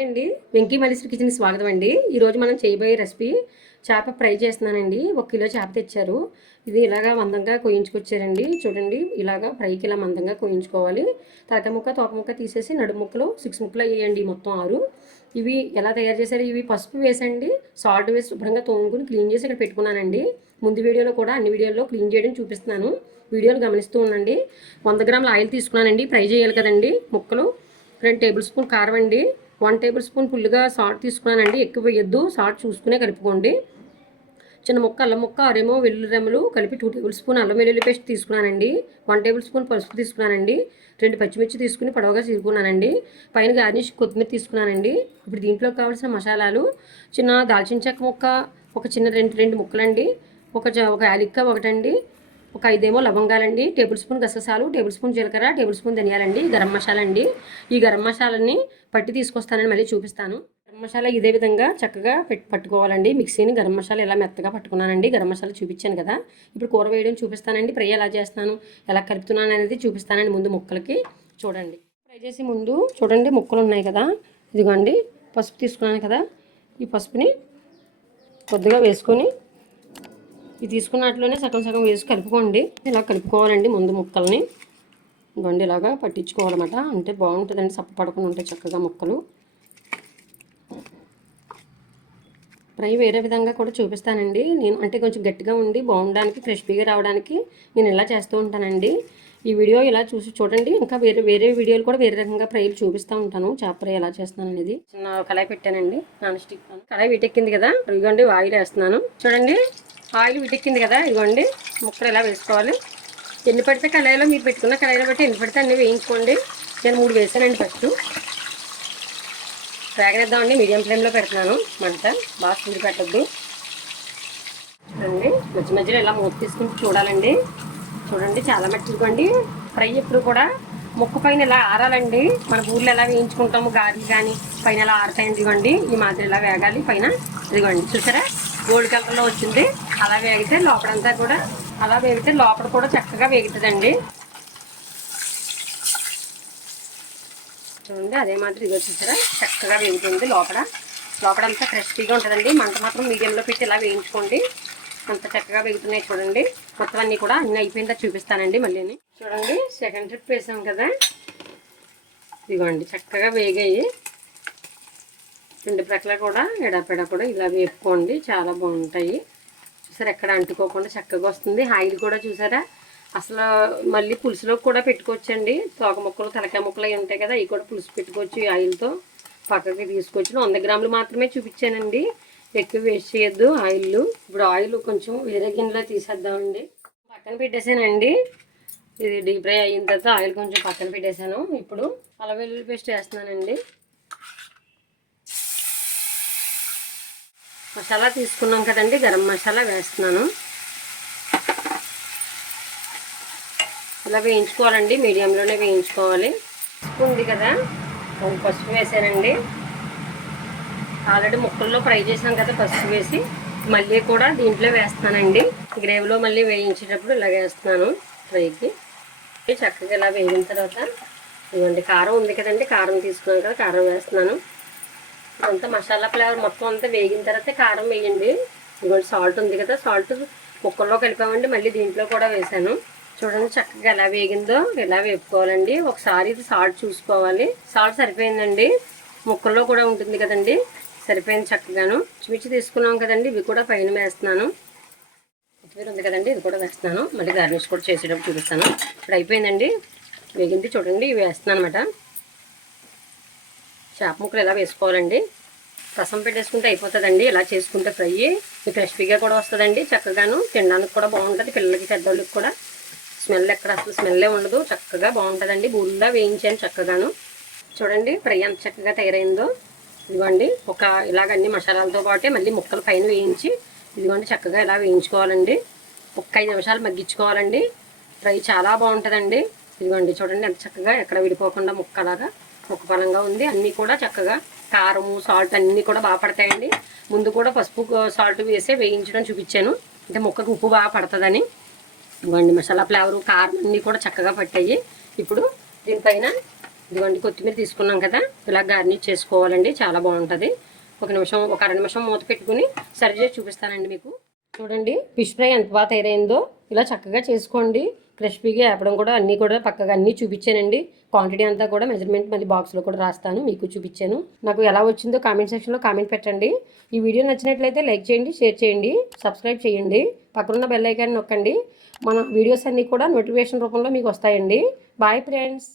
Hi అండి. Venky Malleswari kitchen స్వాగతం అండి. ఈరోజు మనం చేయబోయే రెసిపీ చేప ఫ్రై చేస్తున్నానండి. ఒక కిలో చేప తెచ్చారు. ఇది ఇలాగా మందంగా కోయించుకొచ్చారండి. చూడండి ఇలాగా ఫ్రైకి ఇలా మందంగా కోయించుకోవాలి. తలక ముక్క తోక ముక్క తీసేసి నడు ముక్కలు సిక్స్ ముక్కలు వేయండి మొత్తం ఆరు. ఇవి ఎలా తయారు చేశారు? ఇవి పసుపు వేసండి సాల్ట్ వేసి శుభ్రంగా తోముకుని క్లీన్ చేసి ఇక్కడ పెట్టుకున్నానండి. ముందు వీడియోలో కూడా అన్ని వీడియోల్లో క్లీన్ చేయడం చూపిస్తున్నాను. వీడియోలు గమనిస్తూ ఉండండి. వంద గ్రాముల ఆయిల్ తీసుకున్నానండి. ఫ్రై చేయాలి కదండి. ముక్కలు రెండు టేబుల్ స్పూన్ కారం అండి. వన్ టేబుల్ స్పూన్ ఫుల్గా సాల్ట్ తీసుకున్నానండి. ఎక్కువ వేయద్దు. సాల్ట్ చూసుకునే కలుపుకోండి. చిన్న ముక్క అల్లం ముక్క అరేమో వెల్లుల్లి రెమ్మలు కలిపి టూ టేబుల్ స్పూన్ అల్లం వెల్లుల్లి పేస్ట్ తీసుకున్నానండి. వన్ టేబుల్ స్పూన్ పసుపు తీసుకున్నానండి. రెండు పచ్చిమిర్చి తీసుకుని పొడవగా తీసుకున్నానండి పైన గార్నిష్ కొత్తిమీర తీసుకున్నానండి. ఇప్పుడు దీంట్లో కావాల్సిన మసాలాలు చిన్న దాల్చిన చెక్క ముక్క ఒక చిన్న రెండు రెండు ముక్కలండి. ఒక ఒక యాలిక్క ఒకటండి. ఒక ఐదేమో లవంగాలండి టేబుల్ స్పూన్ గసగసాలు టేబుల్ స్పూన్ జీలకర్ర టేబుల్ స్పూన్ ధనియాలండి గరం మసాలా అండి. ఈ గరం మసాలాని పట్టి తీసుకొస్తానని మళ్ళీ చూపిస్తాను. గరం మసాలా ఇదే విధంగా చక్కగా పెట్టి పట్టుకోవాలండి. మిక్సీని గరం మసాలా ఎలా మెత్తగా పట్టుకున్నానండి గరం మసాలా చూపించాను కదా. ఇప్పుడు కూర వేయడం చూపిస్తానండి ఫ్రై ఎలా చేస్తాను ఎలా కలుపుతున్నాను అనేది చూపిస్తానండి ముందు ముక్కలకి. చూడండి. ఫ్రై చేసే ముందు చూడండి ముక్కలు ఉన్నాయి కదా. ఇదిగోండి పసుపు తీసుకున్నాను కదా. ఈ పసుపుని కొద్దిగా వేసుకొని ఇది తీసుకున్నట్లోనే సగం సగం వేసి కలుపుకోండి. ఇలా కలుపుకోవాలండి ముందు ముక్కల్ని. ఇవ్వండి ఇలాగా పట్టించుకోవాలన్నమాట. అంటే బాగుంటుందండి సప్ప పడకుండా ఉంటాయి చక్కగా ముక్కలు. ఫ్రై వేరే విధంగా కూడా చూపిస్తానండి. నేను అంటే కొంచెం గట్టిగా ఉండి బాగుండడానికి క్రిస్పీగా రావడానికి నేను ఇలా చేస్తూ ఉంటానండి. ఈ వీడియో ఇలా చూసి చూడండి. ఇంకా వేరే వేరే వీడియోలు కూడా వేరే రకంగా ఫ్రైలు చూపిస్తూ ఉంటాను. చేప ఫ్రై ఎలా చేస్తాను అనేది. చిన్న కళాయి పెట్టానండి నాన్ స్టిక్. కళాయి వీటెక్కింది కదా. ఇదిగోండి ఆయిల్ వేస్తున్నాను. చూడండి. ఆయిల్ ఉడికింది కదా ఇదిగోండి. ముక్కలు ఎలా వేసుకోవాలి? ఎన్ని పడితే కళాయిలో మీరు పెట్టుకున్న కళాయిలో బట్టి ఎన్ని పడితే అన్ని వేయించుకోండి. నేను మూడు వేసానండి ఫస్ట్. వేగనిద్దామండి మీడియం ఫ్లేమ్లో పెడుతున్నాను. మంట బాగా స్పీడ్ పెట్టద్దు. చూడండి మధ్య మధ్యలో ఇలా మూత తీసుకుంటూ చూడాలండి. చూడండి చాలా మట్టికోండి ఫ్రై ఎప్పుడు కూడా ముక్క పైన ఇలా ఆరాలండి. మన ఊర్లో ఎలా వేయించుకుంటాము గారెలు కానీ పైన ఎలా ఆరుతాయండి ఇదిగోండి. ఈ మాదిరి ఇలా వేగాలి పైన. ఇదిగోండి చూసారా? గోల్డ్ కలర్లో వచ్చింది. అలా వేగితే లోపలంతా కూడా అలా వేగితే లోపల కూడా చక్కగా వేగుతుందండి. చూడండి అదే మాదిరి ఇది చూసారా? చక్కగా వేగుతుంది లోపల. లోపలంతా క్రిస్పీగా ఉంటుందండి. మంట మాత్రం మీడియంలో పెట్టి ఇలా వేయించుకోండి. అంత చక్కగా వేగుతున్నాయి చూడండి. మొత్తం అన్నీ కూడా అన్నీ అయిపోయిందా చూపిస్తానండి మళ్ళీ చూడండి సెకండ్ ట్రిప్ వేసాం కదా. ఇదిగోండి చక్కగా వేగాయి. రెండు ప్రక్కల కూడా ఎడపెడ కూడా ఇలా వేపుకోండి. చాలా బాగుంటాయి. చూసారా ఎక్కడ అంటుకోకుండా చక్కగా వస్తుంది. ఆయిల్ కూడా చూసారా? అసలు మళ్ళీ పులుసులో కూడా పెట్టుకోవచ్చండి. తోక ముక్కలు తలకాయ ముక్కలు అవి ఉంటాయి కదా అవి కూడా పులుసు పెట్టుకోవచ్చు ఈ ఆయిల్తో. పక్కకి తీసుకొచ్చి వంద గ్రాములు మాత్రమే చూపించానండి. ఎక్కువ వేస్ట్ చేయొద్దు ఆయిల్ ఇప్పుడు ఆయిల్ కొంచెం వేరే గిన్నెలో తీసేద్దామండి. పక్కన పెట్టేసానండి. ఇది డీప్ ఫ్రై అయిన తర్వాత ఆయిల్ కొంచెం పక్కన పెట్టేశాను. ఇప్పుడు అల్లం వెల్లుల్లి పేస్ట్ వేస్తున్నానండి. మసాలా తీసుకున్నాం కదండి గరం మసాలా వేస్తున్నాను. ఇలా వేయించుకోవాలండి మీడియంలోనే వేయించుకోవాలి. ఉంది కదా ఒక పసుపు వేసానండి. ఆల్రెడీ ముక్కల్లో ఫ్రై చేసాం కదా పసుపు వేసి. మళ్ళీ కూడా దీంట్లో వేస్తానండి గ్రేవీలో మళ్ళీ వేయించేటప్పుడు ఇలా వేస్తున్నాను ఫ్రైకి. చక్కగా ఇలా వేగిన తర్వాత ఇదిగోండి కారం ఉంది కదండి కారం తీసుకున్నాను కదా కారం వేస్తున్నాను. అంతా మసాలా ఫ్లేవర్ మొత్తం అంతా వేగిన తర్వాత కారం వేయండి. ఇదిగోండి సాల్ట్ ఉంది కదా సాల్ట్ ముక్కల్లో కలిపామండి మళ్ళీ దీంట్లో కూడా వేసాను చూడండి చక్కగా ఎలా వేగిందో ఇలా వేపుకోవాలండి. ఒకసారి ఇది సాల్ట్ చూసుకోవాలి. సాల్ట్ సరిపోయిందండి. ముక్కల్లో కూడా ఉంటుంది కదండి. సరిపోయింది చక్కగాను. చూచి తీసుకున్నాం కదండి ఇవి కూడా పైన వేస్తున్నాను. కొత్తిమీర ఉంది కదండి ఇది కూడా వేస్తున్నాను. మళ్ళీ గార్నిష్ కూడా చేసేటప్పుడు చూపిస్తాను. ఇప్పుడు అయిపోయిందండి. వేగింది చూడండి ఇవి వేస్తున్నాను అనమాట చేప ముక్కలు ఎలా వేసుకోవాలండి? రసం పెట్టేసుకుంటే అయిపోతుందండి. ఇలా చేసుకుంటే ఫ్రై. క్రిస్పీగా కూడా వస్తుందండి చక్కగాను. తినడానికి కూడా బాగుంటుంది. పిల్లలకి పెద్దవాళ్ళకి కూడా. స్మెల్ ఎక్కడ అసలు స్మెల్లే ఉండదు. చక్కగా బాగుంటుందండి. బూల్లా వేయించాను చక్కగాను. చూడండి ఫ్రై ఎంత చక్కగా తయారైందో. ఇదిగోండి ఒక ఇలాగ అన్ని మసాలాలతో పాటే మళ్ళీ ముక్కలు పైన వేయించి ఇదిగోండి చక్కగా ఇలా వేయించుకోవాలండి. ఒక్క ఐదు నిమిషాలు మగ్గించుకోవాలండి. ఫ్రై చాలా బాగుంటుందండి. ఇదిగోండి చూడండి ఎంత చక్కగా ఎక్కడ విడిపోకుండా ముక్కలాగా ముక్క పలంగా ఉంది. అన్నీ కూడా చక్కగా కారము సాల్ట్ అన్నీ కూడా బాగా పడతాయండి. ముందు కూడా పసుపు సాల్ట్ వేసే వేయించడం చూపించాను. అంటే ముక్కకు ఉప్పు బాగా పడుతుందని. ఇదిగోండి మసాలా ఫ్లేవరు కారం అన్నీ కూడా చక్కగా పట్టాయి. ఇప్పుడు దీనిపైన ఇదిగోండి కొత్తిమీర తీసుకున్నాం కదా. ఇలా గార్నిష్ చేసుకోవాలండి చాలా బాగుంటుంది. ఒక నిమిషం ఒక అర నిమిషం మూత పెట్టుకుని సరి చేసి చూపిస్తానండి మీకు. చూడండి ఫిష్ ఫ్రై ఎంత బాగా తయారైందో. ఇలా చక్కగా చేసుకోండి. క్రిస్పీగా వేపడం కూడా అన్నీ కూడా పక్కగా అన్నీ చూపించానండి. క్వాంటిటీ అంతా కూడా మెజర్మెంట్ మళ్ళీ బాక్స్లో కూడా రాస్తాను మీకు చూపించాను. నాకు ఎలా వచ్చిందో కామెంట్ సెక్షన్లో కామెంట్ పెట్టండి. ఈ వీడియో నచ్చినట్లయితే లైక్ చేయండి షేర్ చేయండి సబ్స్క్రైబ్ చేయండి. పక్కనున్న బెల్ ఐకాన్ నొక్కండి. మన వీడియోస్ అన్నీ కూడా నోటిఫికేషన్ రూపంలో మీకు వస్తాయండి. Bye friends